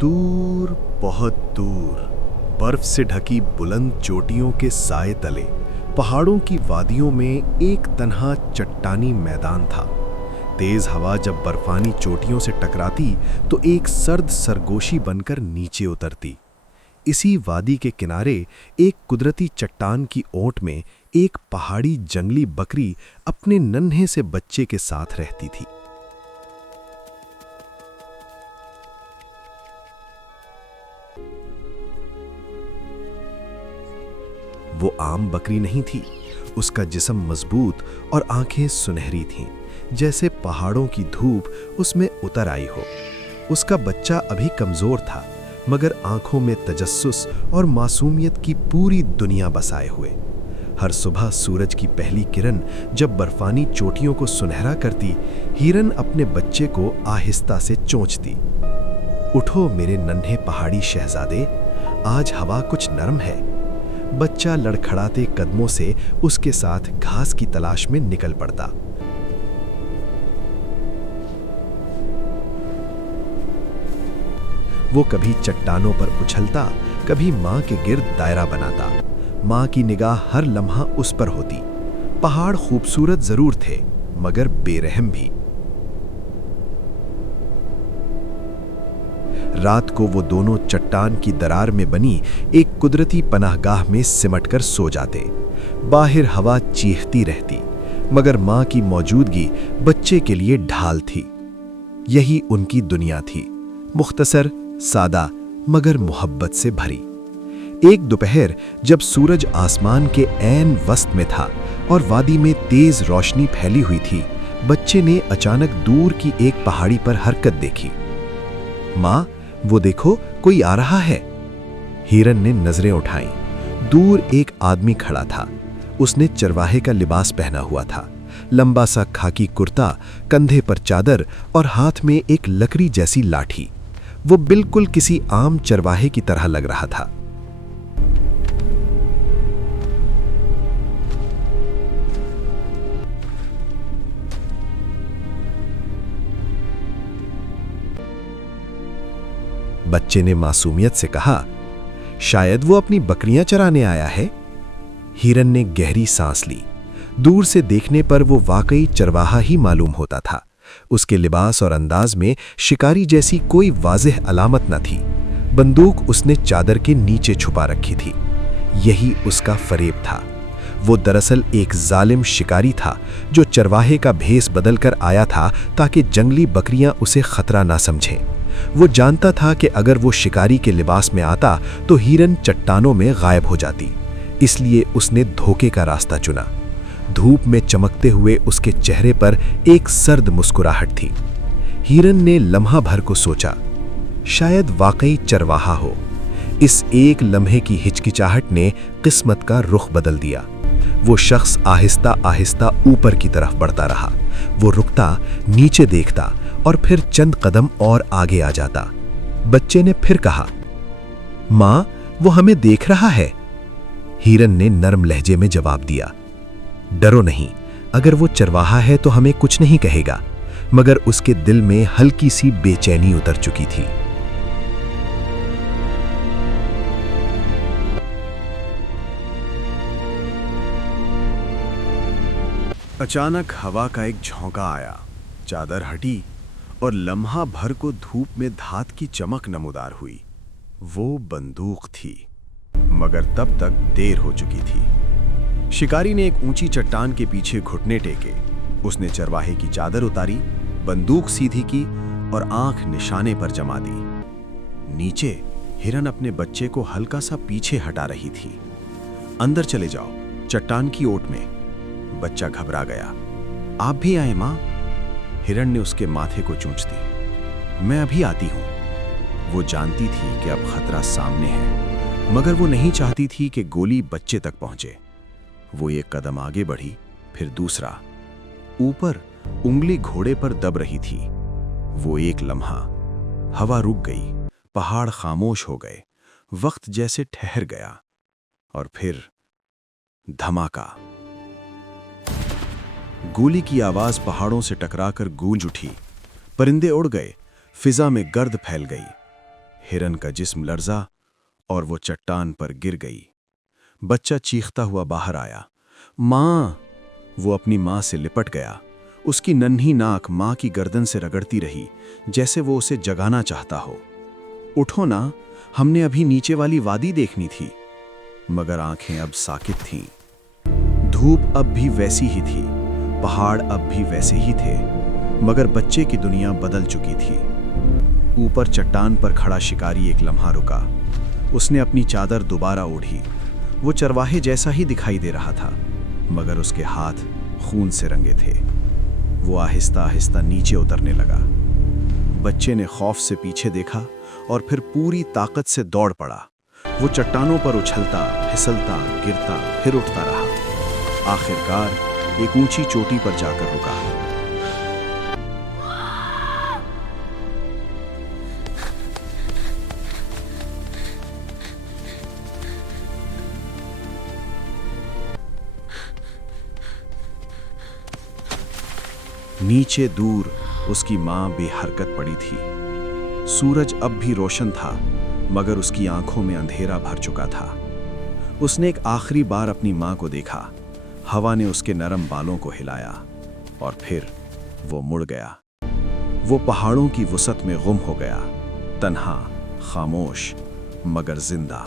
दूर, बहुत दूर, बर्फ से ढकी बुलंद चोटियों के साए तले पहाड़ों की वादियों में एक तन्हा चट्टानी मैदान था। तेज हवा जब बर्फानी चोटियों से टकराती तो एक सर्द सरगोशी बनकर नीचे उतरती। इसी वादी के किनारे एक कुदरती चट्टान की ओट में एक पहाड़ी जंगली बकरी अपने नन्हे से बच्चे के साथ रहती थी। वो आम बकरी नहीं थी। उसका जिस्म मजबूत और आंखें सुनहरी थीं, जैसे पहाड़ों की धूप उसमें उतर आई हो। उसका बच्चा अभी कमजोर था, मगर आंखों में तजस्सुस और मासूमियत की पूरी दुनिया बसाए हुए। हर सुबह सूरज की पहली किरण जब बर्फानी चोटियों को सुनहरा करती, हिरन अपने बच्चे को आहिस्ता से चोंचती। उठो मेरे नन्हे पहाड़ी शहजादे, आज हवा कुछ नरम है। बच्चा लड़खड़ाते कदमों से उसके साथ घास की तलाश में निकल पड़ता। वो कभी चट्टानों पर उछलता, कभी मां के गिर्द दायरा बनाता। मां की निगाह हर लम्हा उस पर होती। पहाड़ खूबसूरत जरूर थे, मगर बेरहम भी। रात को वो दोनों चट्टान की दरार में बनी एक कुदरती पनाहगाह में सिमटकर सो जाते। बाहर हवा चीखती रहती, मगर मां की मौजूदगी बच्चे के लिए ढाल थी। यही उनकी दुनिया थी, मुख्तसर, सादा, मगर मोहब्बत से भरी। एक दोपहर जब सूरज आसमान के ऐन वस्त में था और वादी में तेज रोशनी फैली हुई थी, बच्चे ने अचानक दूर की एक पहाड़ी पर हरकत देखी। मां, वो देखो, कोई आ रहा है। हिरन ने नजरें उठाईं। दूर एक आदमी खड़ा था। उसने चरवाहे का लिबास पहना हुआ था, लंबा सा खाकी कुर्ता, कंधे पर चादर और हाथ में एक लकड़ी जैसी लाठी। वो बिल्कुल किसी आम चरवाहे की तरह लग रहा था। बच्चे ने मासूमियत से कहा, शायद वो अपनी बकरियां चराने आया है। हिरन ने गहरी सांस ली। दूर से देखने पर वो वाकई चरवाहा ही मालूम होता था। उसके लिबास और अंदाज में शिकारी जैसी कोई वाज़ेह अलामत न थी। बंदूक उसने चादर के नीचे छुपा रखी थी। यही उसका फरेब था। वो दरअसल एक जालिम शिकारी था जो चरवाहे का भेस बदलकर आया था ताकि जंगली बकरियां उसे खतरा ना समझें। वो जानता था कि अगर वो शिकारी के लिबास में आता तो हिरन चट्टानों में गायब हो जाती, इसलिए उसने धोखे का रास्ता चुना। धूप में चमकते हुए उसके चेहरे पर एक सर्द मुस्कुराहट थी। हिरन ने लम्हा भर को सोचा, शायद वाकई चरवाहा हो। इस एक लम्हे की हिचकिचाहट ने किस्मत का रुख बदल दिया। वो शख्स आहिस्ता आहिस्ता ऊपर की तरफ बढ़ता रहा। वो रुकता, नीचे देखता और फिर चंद कदम और आगे आ जाता। बच्चे ने फिर कहा, मां, वो हमें देख रहा है। हिरन ने नरम लहजे में जवाब दिया, डरो नहीं, अगर वो चरवाहा है तो हमें कुछ नहीं कहेगा। मगर उसके दिल में हल्की सी बेचैनी उतर चुकी थी। अचानक हवा का एक झोंका आया, चादर हटी और लम्हा भर को धूप में धात की चमक नमूदार हुई। वो बंदूक थी, मगर तब तक देर हो चुकी थी। शिकारी ने एक ऊंची चट्टान के पीछे घुटने टेके। उसने चरवाहे की चादर उतारी, बंदूक सीधी की और आंख निशाने पर जमा दी। नीचे हिरन अपने बच्चे को हल्का सा पीछे हटा रही थी। अंदर चले जाओ, चट्टान की ओट में। बच्चा घबरा गया। आप भी आए मां? हिरन ने उसके माथे को चूंच दी। मैं अभी आती हूं। वो जानती थी कि अब खतरा सामने है, मगर वो नहीं चाहती थी कि गोली बच्चे तक पहुंचे। वो एक कदम आगे बढ़ी, फिर दूसरा। ऊपर उंगली घोड़े पर दब रही थी। वो एक लम्हा। हवा रुक गई, पहाड़ खामोश हो गए, वक्त जैसे ठहर गया। और फिर धमाका। गोली की आवाज पहाड़ों से टकराकर गूंज उठी। परिंदे उड़ गए, फिजा में गर्द फैल गई। हिरन का जिस्म लर्जा और वो चट्टान पर गिर गई। बच्चा चीखता हुआ बाहर आया, माँ! वो अपनी माँ से लिपट गया। उसकी नन्ही नाक माँ की गर्दन से रगड़ती रही, जैसे वो उसे जगाना चाहता हो। उठो ना, हमने अभी नीचे वाली वादी देखनी थी। मगर आंखें अब साकित थीं। धूप अब भी वैसी ही थी, पहाड़ अब भी वैसे ही थे, मगर बच्चे की दुनिया बदल चुकी थी। ऊपर चट्टान पर खड़ा शिकारी एक लम्हा रुका। उसने अपनी चादर दोबारा ओढ़ी। वो चरवाहे जैसा ही दिखाई दे रहा था, मगर उसके हाथ खून से रंगे थे। वो आहिस्ता आहिस्ता नीचे उतरने लगा। बच्चे ने खौफ से पीछे देखा और फिर पूरी ताकत से दौड़ पड़ा। वो चट्टानों पर उछलता, फिसलता, गिरता, फिर उठता रहा। आखिरकार एक ऊंची चोटी पर जाकर रुका। नीचे दूर उसकी मां बेहरकत पड़ी थी। सूरज अब भी रोशन था, मगर उसकी आंखों में अंधेरा भर चुका था। उसने एक आखिरी बार अपनी मां को देखा। हवा ने उसके नरम बालों को हिलाया और फिर वो मुड़ गया। वो पहाड़ों की वसत में गुम हो गया, तन्हा, खामोश, मगर जिंदा।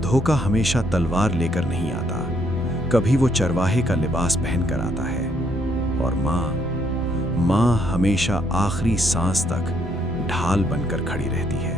धोखा हमेशा तलवार लेकर नहीं आता, कभी वो चरवाहे का लिबास पहनकर आता है। और माँ हमेशा आखिरी सांस तक ढाल बनकर खड़ी रहती है।